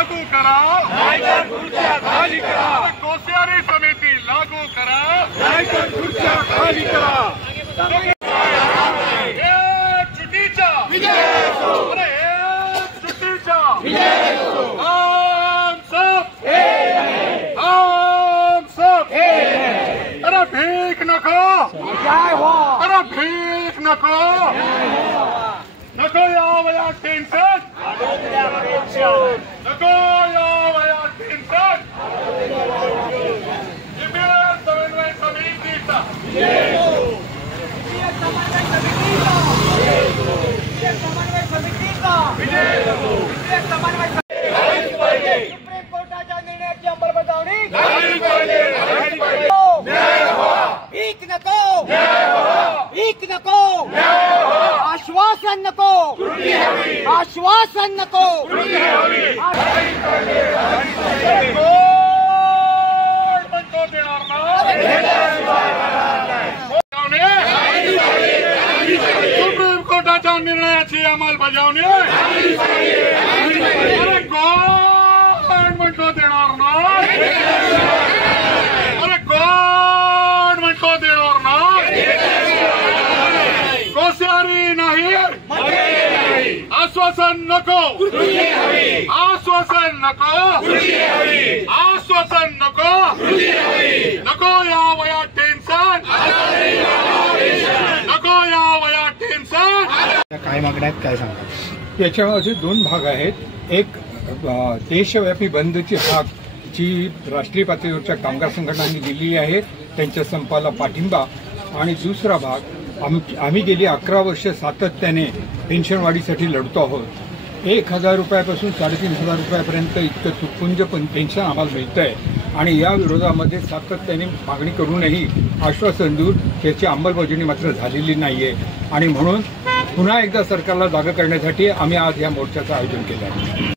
लागू करा, नाहीतर खुर्च्या खाली करा. कोश्यारी समिती लागू करा, नाहीतर खुर्च्या खाली करा. चुकीचा चुकीचा हम सब अरे भीक नको, अरे भीक नको, नको यावया टेन्शन, नको यावया टेन्शन. समन्वय समितीचा सुप्रीम कोर्टाच्या निर्णयाची अंमलबजावणी भीक नको, भीक नको, आश्वासन नको, आश्वासन नको. सुप्रीम कोर्टाच्या निर्णयाची अंमलबजावणी अरे कोण म्हणतो देणार नाही, अरे कोण म्हणतो देणार नाही. कोश्यारी नाही, आश्वासन नको, आश्वासन नको, आश्वासन नको, नको यावया टेन्शन, नको यावया टेन्शन. काय मागण्या आहेत, काय सांगा? याच्यामध्ये दोन भाग आहेत. एक देशव्यापी बंदची हाक जी राष्ट्रीय पातळीवरच्या कामगार संघटनांनी दिलेली आहे, त्यांच्या संपाला पाठिंबा. आणि दुसरा भाग आम्ही गेली 11 वर्ष सातत्याने पेन्शनवाढीसाठी लढतो आहोत. 1,000 रुपयापासून 3,500 रुपयापर्यंत इतकं तुटपुंज पेन्शन आम्हाला मिळतं आहे. आणि या विरोधामध्ये सातत्याने मागणी करूनही आश्वासन देऊन त्याची अंमलबजावणी मात्र झालेली नाहीये. आणि म्हणून पुन्हा एकदा सरकारला जागा करण्यासाठी आम्ही आज या मोर्चाचं आयोजन केलं आहे.